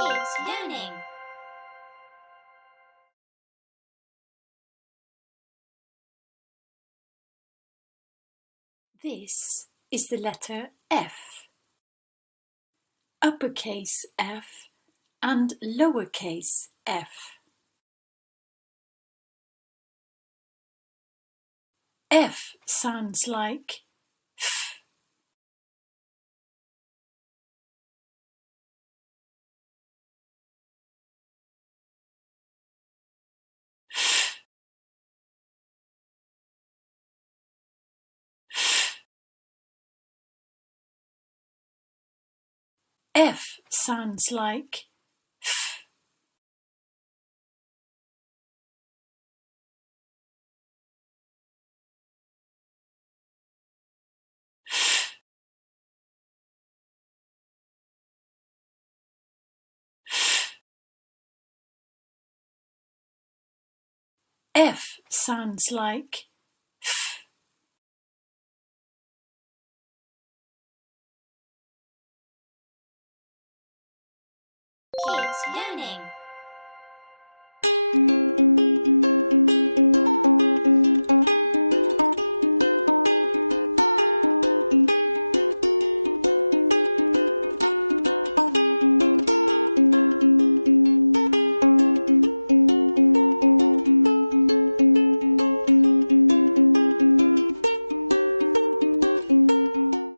Kids learning. This is the letter F. Uppercase F and lowercase f. F sounds like f. F sounds like f. F sounds like f. Kids learning.